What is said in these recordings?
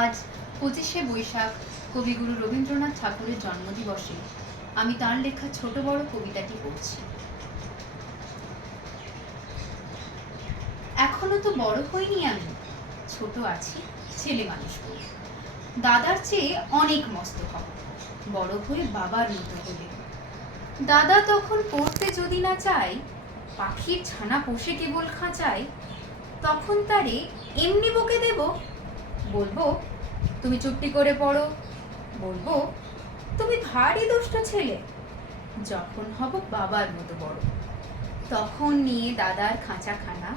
আজ ২৫শে বৈশাখ কবিগুরু রবীন্দ্রনাথ ঠাকুরের জন্মদিবসে আমি তাঁর লেখা ছোট বড় কবিতাটি পড়ছি। এখনো তো বড় হইনি আমি, ছোট আছি, ছেলে মানুষ করি। দাদার চেয়ে অনেক মস্ত হব, বড় হয়ে বাবার মতো হলে। দাদা তখন পড়তে যদি না চাই, পাখির ছানা পোষে কেবল খাঁচায়, তখন তারে এমনি বকে দেব, বলবো তুমি চুপটি করে পড়ো, বলবো তুমি ভারী দুষ্ট ছেলে। যখন হব বাবার মতো বড়, তখন নিয়ে দাদার খাঁচাখানা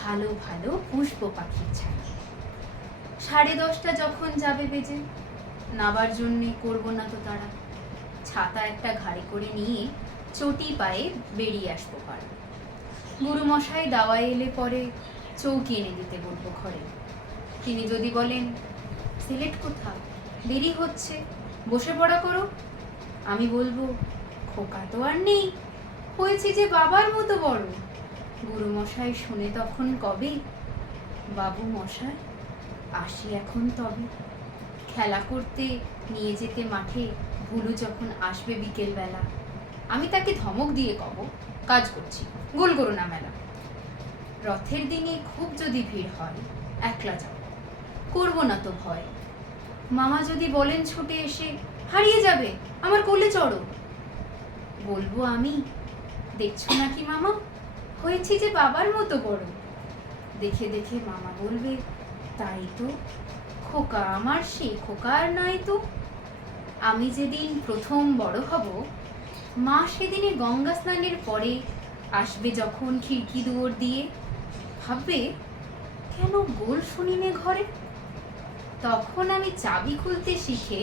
ভালো ভালো পুষবো পাখির ছানা। 10:30 যখন যাবে বেজে, নাবার জন্যে করবো না তো তারা, ছাতা একটা ঘাড়ে করে নিয়ে চটি পায়ে বেরিয়ে আসবো পাড়া। গুরুমশাই দাওয়ায় এলে পরে চৌকি এনে দিতে বলবো ঘরে। তিনি যদি বলেন সিলেট কোথা, দেরি হচ্ছে, বসে পড়া করো, আমি বলবো খোকা তো আর নেই, হয়েছি যে বাবার মতো বড়। গুরুমশাই শুনে তখন কবে, বাবু মশাই আসি এখন তবে। খেলা করতে নিয়ে যেতে মাঠে ভুলু যখন আসবে বিকেল বেলা, আমি তাকে ধমক দিয়ে কব, কাজ করছি, গোল করো না মেলা। রথের দিনে খুব যদি ভিড় হয়, একলা যাও, করবো না তো ভয়। মামা যদি বলেন ছুটে এসে, হারিয়ে যাবে আমার কোলে চড়ো, বলবো আমি, দেখছো নাকি মামা, হয়েছি যে বাবার মতো বড়। দেখে দেখে মামা বলবে, তাই তো, খোকা আমার সে খোকা আর নাই তো। আমি যেদিন প্রথম বড় হব, মা সেদিনে গঙ্গা স্নানের পরে আসবে যখন খিড়কি দুয়ার দিয়ে, ভাববে কেন গোল শুনিনে ঘরে। তখন আমি চাবি খুলতে শিখে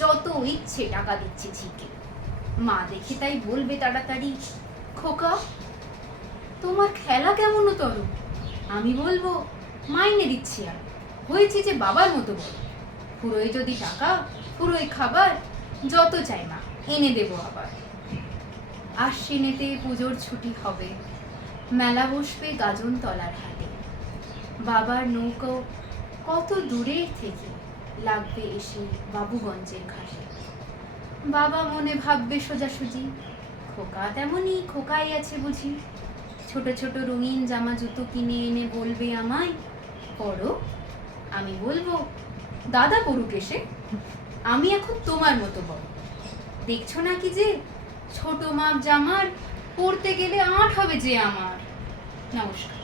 যত ইচ্ছে টাকা দিচ্ছি ঝিকে। মা দেখে তাই বলবে তাড়াতাড়ি, খোকা তোমার খেলা কেমন তর। আমি বলবো মাইনে দিচ্ছি আর, হয়েছি যে বাবার মতো বড়। পুরোই যদি টাকা, পুরোই খাবার, যত চাই মা এনে দেবো আবার। আশ্বিনেতে পুজোর ছুটি হবে, মেলা বসবে গাজনতলার হাটে। বাবার নৌকো কত দূরের থেকে লাগবে এসে বাবুগঞ্জের ঘাটে। বাবা মনে ভাববে সোজাসুজি, খোকা তেমনই খোকাই আছে বুঝি। ছোট ছোট রঙিন জামা জুতো কিনে এনে বলবে আমায়, পড়ো। আমি বলবো দাদা পড়ুক এসে, আমি এখন তোমার মতো বড়। দেখছো নাকি যে ছোট মাপ জামার পরতে গেলে আঁট হবে যে আমার। নমস্কার।